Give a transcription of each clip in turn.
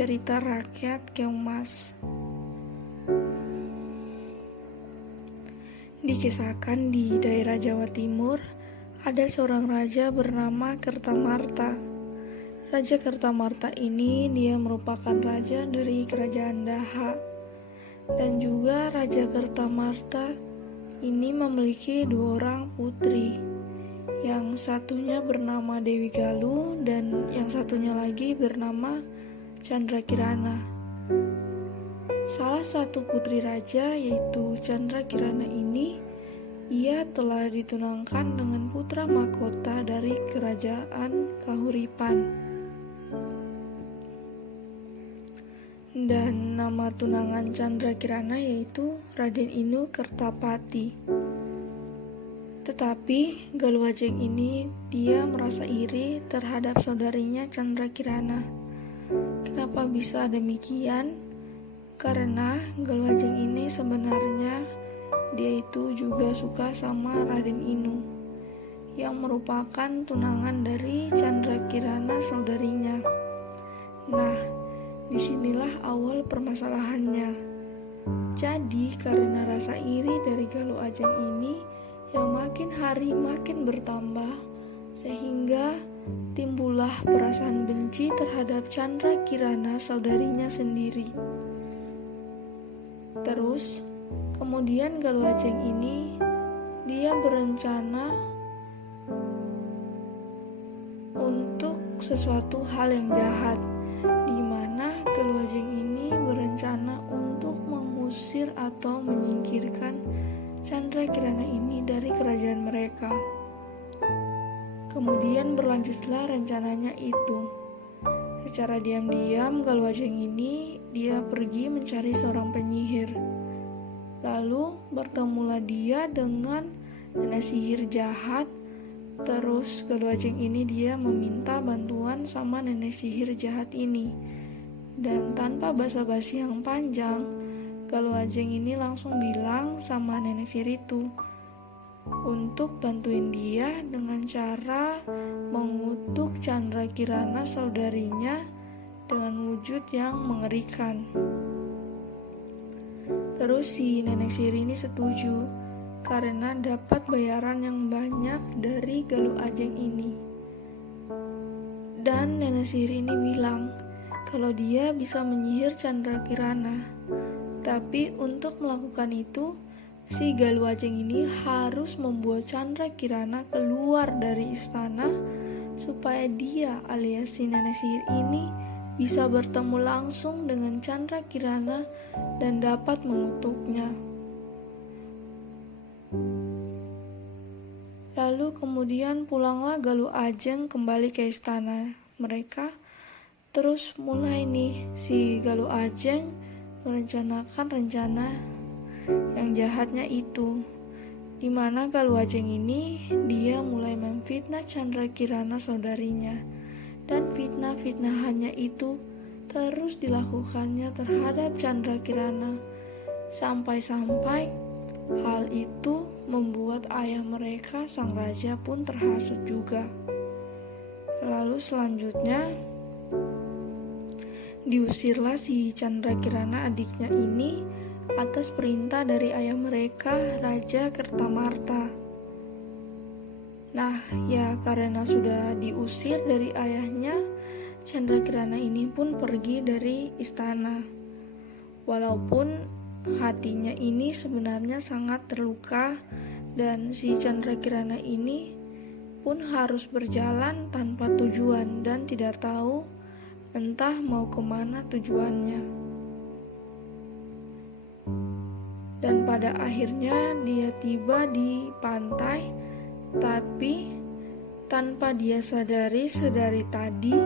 cerita rakyat Keongmas. Dikisahkan di daerah Jawa Timur, ada seorang raja bernama Kertamarta. Raja Kertamarta ini dia merupakan raja dari kerajaan Daha. Dan juga Raja Kertamarta ini memiliki 2 orang putri. Yang satunya bernama Dewi Galuh dan yang satunya lagi bernama Candrakirana. Salah satu putri raja yaitu Candrakirana ini, ia telah ditunangkan dengan putra mahkota dari kerajaan Kahuripan. Dan nama tunangan Candrakirana yaitu Raden Inu Kertapati. Tetapi Galuh Ajeng ini dia merasa iri terhadap saudarinya Candrakirana. Kenapa bisa demikian? Karena Galuh Ajeng ini sebenarnya dia itu juga suka sama Raden Inu yang merupakan tunangan dari Candrakirana saudarinya. Nah, disinilah awal permasalahannya. Jadi karena rasa iri dari Galuh Ajeng ini yang makin hari makin bertambah, sehingga timbullah perasaan benci terhadap Candrakirana saudarinya sendiri. Terus kemudian Galuh Ajeng ini dia berencana untuk sesuatu hal yang jahat, di mana Galuh Ajeng ini berencana untuk mengusir atau menyingkirkan Candrakirana ini dari kerajaan mereka. Kemudian berlanjutlah rencananya itu. Secara diam-diam Galuh Ajeng ini dia pergi mencari seorang penyihir. Lalu bertemulah dia dengan nenek sihir jahat. Terus Galuh Ajeng ini dia meminta bantuan sama nenek sihir jahat ini. Dan tanpa basa-basi yang panjang, Galuh Ajeng ini langsung bilang sama nenek sihir itu untuk bantuin dia dengan cara mengutuk Candrakirana saudarinya dengan wujud yang mengerikan. Terus si nenek sihir ini setuju karena dapat bayaran yang banyak dari Galuh Ajeng ini. Dan nenek sihir ini bilang kalau dia bisa menyihir Candrakirana. Tapi untuk melakukan itu, si Galuh Ajeng ini harus membuat Candrakirana keluar dari istana supaya dia alias si nenek sihir ini bisa bertemu langsung dengan Candrakirana dan dapat mengutuknya. Lalu kemudian pulanglah Galuh Ajeng kembali ke istana mereka. Terus mulai nih si Galuh Ajeng merencanakan rencana yang jahatnya itu, di mana Galuh Ajeng ini dia mulai memfitnah Candrakirana saudarinya, dan fitnah-fitnahannya itu terus dilakukannya terhadap Candrakirana sampai-sampai hal itu membuat ayah mereka sang raja pun terhasut juga. Lalu selanjutnya diusirlah si Candrakirana adiknya ini atas perintah dari ayah mereka, Raja Kertamarta. Nah, ya karena sudah diusir dari ayahnya, Candrakirana ini pun pergi dari istana. Walaupun hatinya ini sebenarnya sangat terluka dan si Candrakirana ini pun harus berjalan tanpa tujuan dan tidak tahu entah mau kemana tujuannya. Dan pada akhirnya dia tiba di pantai, tapi tanpa dia sadari sedari tadi,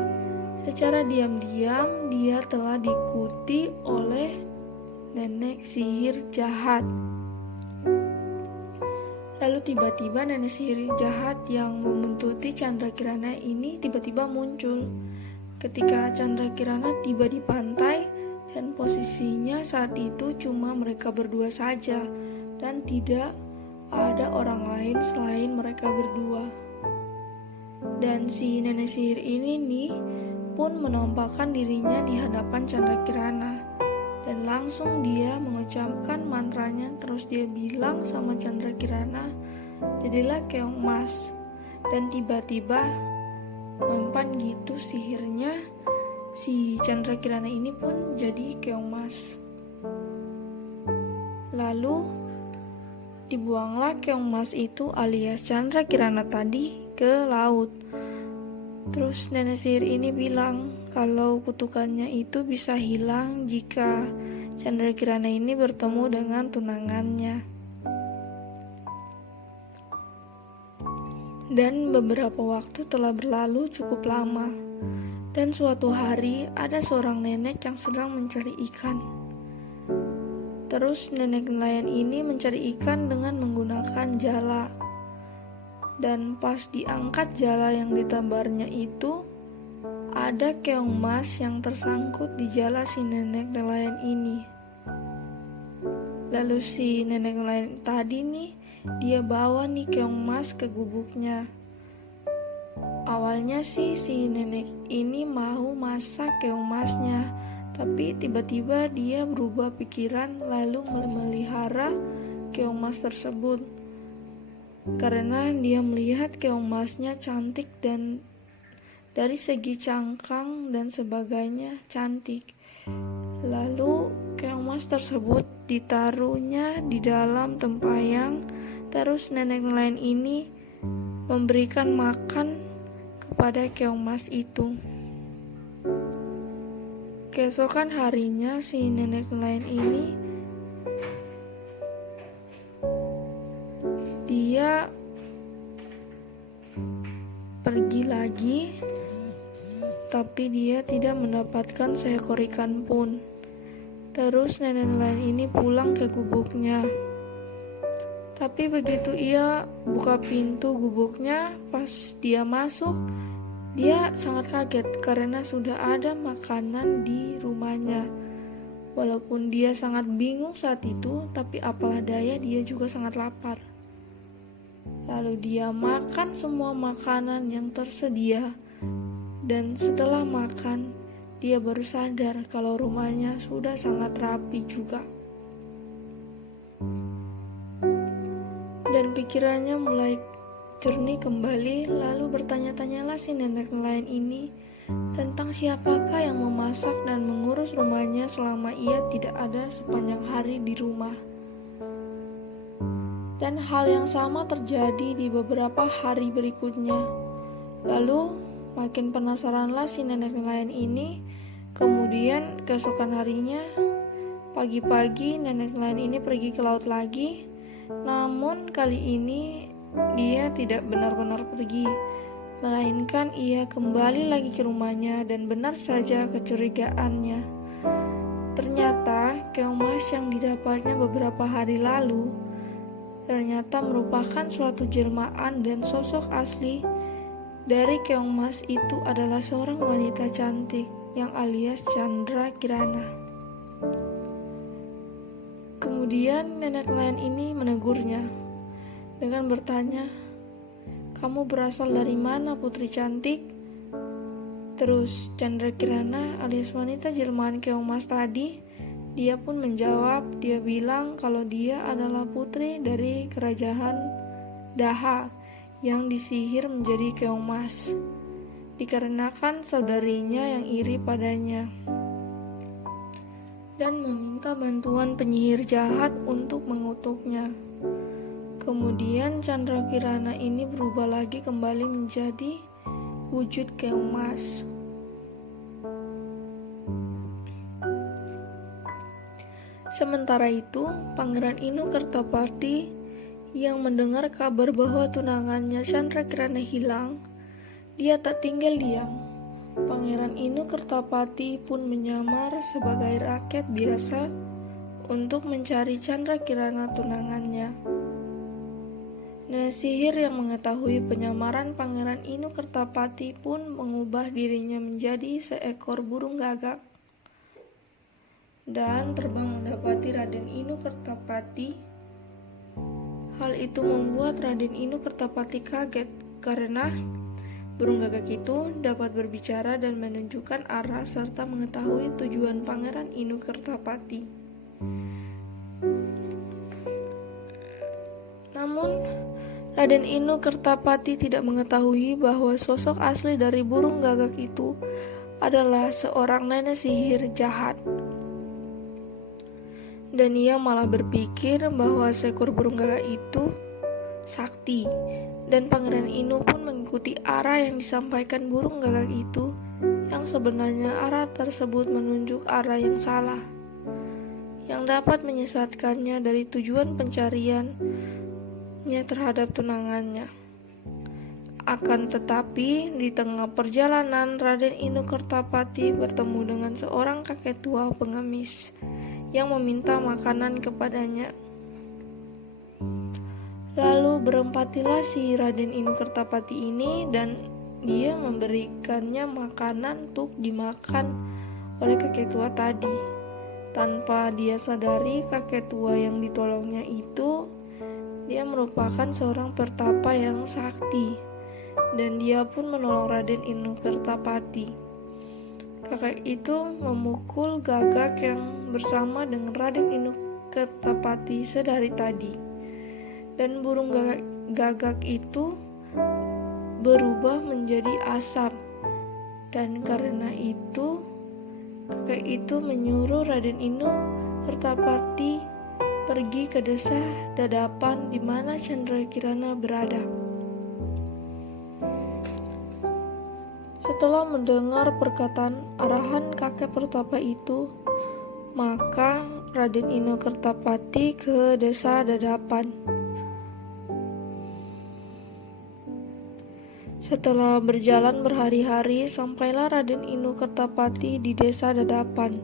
secara diam-diam dia telah diikuti oleh nenek sihir jahat. Lalu tiba-tiba nenek sihir jahat yang membuntuti Candrakirana ini tiba-tiba muncul ketika Candrakirana tiba di pantai, dan posisinya saat itu cuma mereka berdua saja dan tidak ada orang lain selain mereka berdua. Dan si nenek sihir ini nih pun menampakkan dirinya di hadapan Candrakirana. Dan langsung dia mengucapkan mantranya, terus dia bilang sama Candrakirana, jadilah keong emas. Dan tiba-tiba mempan gitu sihirnya, si Candrakirana ini pun jadi keong emas. Lalu dibuanglah keong emas itu alias Candrakirana tadi ke laut. Terus nenek sihir ini bilang kalau kutukannya itu bisa hilang jika Candrakirana ini bertemu dengan tunangannya. Dan beberapa waktu telah berlalu cukup lama. Dan suatu hari ada seorang nenek yang sedang mencari ikan. Terus nenek nelayan ini mencari ikan dengan menggunakan jala. Dan pas diangkat jala yang ditebarnya itu, ada keong emas yang tersangkut di jala si nenek nelayan ini. Lalu si nenek nelayan tadi nih, dia bawa nih keong emas ke gubuknya. Awalnya sih si nenek ini mau masak keong emasnya, tapi tiba-tiba dia berubah pikiran lalu memelihara keong emas tersebut. Karena dia melihat keong emasnya cantik dan dari segi cangkang dan sebagainya cantik. Lalu keong emas tersebut ditaruhnya di dalam tempayang. Terus nenek nelayan ini memberikan makan kepada keong emas itu. Keesokan harinya si nenek nelayan ini dia pergi lagi, tapi dia tidak mendapatkan seekor ikan pun. Terus nenek nelayan ini pulang ke gubuknya. Tapi begitu ia buka pintu gubuknya, pas dia masuk, dia sangat kaget karena sudah ada makanan di rumahnya. Walaupun dia sangat bingung saat itu, tapi apalah daya dia juga sangat lapar. Lalu dia makan semua makanan yang tersedia. Dan setelah makan, dia baru sadar kalau rumahnya sudah sangat rapi juga. Dan pikirannya mulai jernih kembali, lalu bertanya-tanyalah si nenek nelayan ini tentang siapakah yang memasak dan mengurus rumahnya selama ia tidak ada sepanjang hari di rumah. Dan hal yang sama terjadi di beberapa hari berikutnya. Lalu makin penasaranlah si nenek nelayan ini. Kemudian keesokan harinya, pagi-pagi nenek nelayan ini pergi ke laut lagi. Namun kali ini dia tidak benar-benar pergi, melainkan ia kembali lagi ke rumahnya. Dan benar saja kecurigaannya, ternyata keong emas yang didapatnya beberapa hari lalu ternyata merupakan suatu jelmaan, dan sosok asli dari keong emas itu adalah seorang wanita cantik yang alias Candrakirana. Kemudian nenek nelayan ini menegurnya dengan bertanya, "Kamu berasal dari mana, putri cantik?" Terus Candrakirana alias wanita jelmaan keong emas tadi, dia pun menjawab, dia bilang kalau dia adalah putri dari kerajaan Daha yang disihir menjadi keong emas, dikarenakan saudarinya yang iri padanya dan meminta bantuan penyihir jahat untuk mengutuknya. Kemudian Candrakirana ini berubah lagi kembali menjadi wujud keong emas. Sementara itu, Pangeran Inu Kertapati yang mendengar kabar bahwa tunangannya Candrakirana hilang, dia tak tinggal diam. Pangeran Inu Kertapati pun menyamar sebagai rakyat biasa untuk mencari Candrakirana tunangannya. Nenek sihir yang mengetahui penyamaran Pangeran Inu Kertapati pun mengubah dirinya menjadi seekor burung gagak dan terbang mendapati Raden Inu Kertapati. Hal itu membuat Raden Inu Kertapati kaget karena Burung gagak itu dapat berbicara dan menunjukkan arah serta mengetahui tujuan Pangeran Inu Kertapati. Namun, Raden Inu Kertapati tidak mengetahui bahwa sosok asli dari burung gagak itu adalah seorang nenek sihir jahat. Dan ia malah berpikir bahwa seekor burung gagak itu sakti. Dan Pangeran Inu pun mengikuti arah yang disampaikan burung gagak itu, yang sebenarnya arah tersebut menunjuk arah yang salah, yang dapat menyesatkannya dari tujuan pencariannya terhadap tunangannya. Akan tetapi, di tengah perjalanan, Raden Inu Kertapati bertemu dengan seorang kakek tua pengemis yang meminta makanan kepadanya. Lalu berempatilah si Raden Inu Kertapati ini dan dia memberikannya makanan untuk dimakan oleh kakek tua tadi. Tanpa dia sadari, kakek tua yang ditolongnya itu dia merupakan seorang pertapa yang sakti, dan dia pun menolong Raden Inu Kertapati. Kakek itu memukul gagak yang bersama dengan Raden Inu Kertapati sedari tadi. Dan burung gagak itu berubah menjadi asap. Dan karena itu, kakek itu menyuruh Raden Inu Kertapati pergi ke desa Dadapan di mana Candrakirana berada. Setelah mendengar perkataan arahan kakek pertapa itu, maka Raden Inu Kertapati ke desa Dadapan. Setelah berjalan berhari-hari, sampailah Raden Inu Kertapati di desa Dadapan.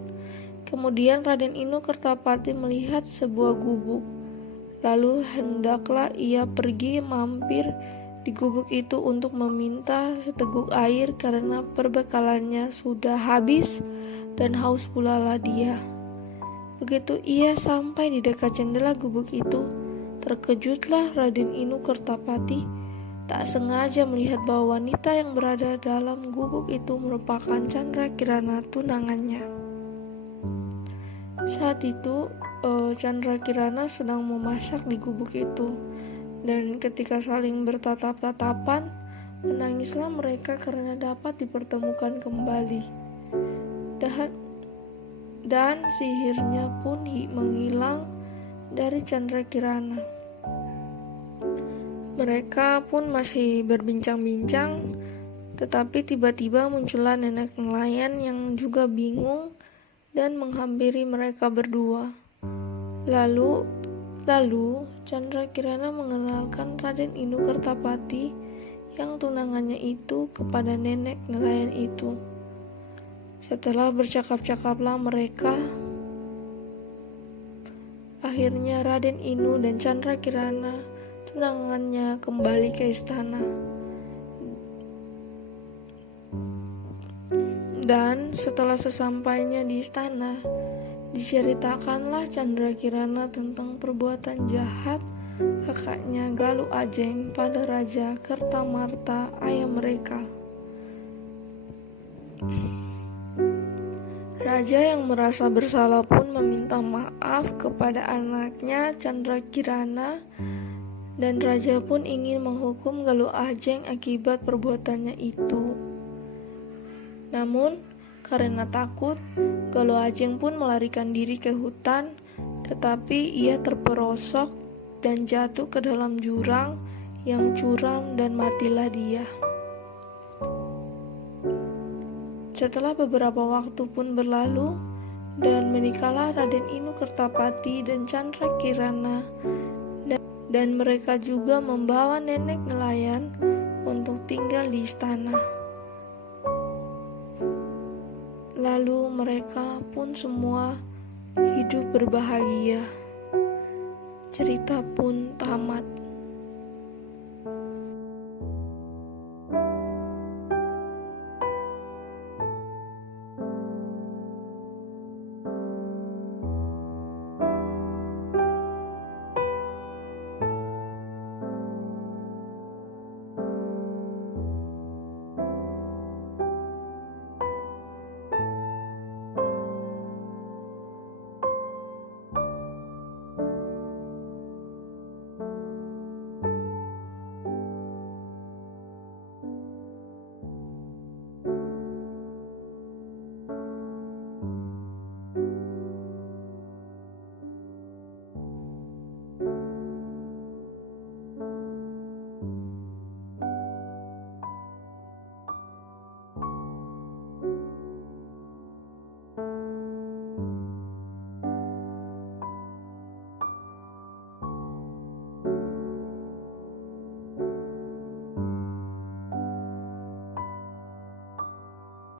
Kemudian Raden Inu Kertapati melihat sebuah gubuk. Lalu hendaklah ia pergi mampir di gubuk itu untuk meminta seteguk air karena perbekalannya sudah habis dan haus pula lah dia. Begitu ia sampai di dekat jendela gubuk itu, terkejutlah Raden Inu Kertapati tak sengaja melihat bahwa wanita yang berada dalam gubuk itu merupakan Candrakirana tunangannya. Saat itu Candrakirana sedang memasak di gubuk itu, dan ketika saling bertatap-tatapan, menangislah mereka karena dapat dipertemukan kembali. Dan sihirnya pun menghilang dari Candrakirana. Mereka pun masih berbincang-bincang, tetapi tiba-tiba muncullah nenek nelayan yang juga bingung dan menghampiri mereka berdua. Lalu Candrakirana mengenalkan Raden Inu Kertapati yang tunangannya itu kepada nenek nelayan itu. Setelah bercakap-cakaplah mereka, akhirnya Raden Inu dan Candrakirana tunangannya kembali ke istana. Dan setelah sesampainya di istana, diceritakanlah Candrakirana tentang perbuatan jahat kakaknya Galuh Ajeng pada Raja Kertamarta, ayah mereka. Raja yang merasa bersalah pun meminta maaf kepada anaknya Candrakirana, dan raja pun ingin menghukum Galuh Ajeng akibat perbuatannya itu. Namun, karena takut, Galuh Ajeng pun melarikan diri ke hutan, tetapi ia terperosok dan jatuh ke dalam jurang yang curam dan matilah dia. Setelah beberapa waktu pun berlalu, dan menikahlah Raden Inu Kertapati dan Candrakirana, dan mereka juga membawa nenek nelayan untuk tinggal di istana. Lalu mereka pun semua hidup berbahagia. Cerita pun tamat.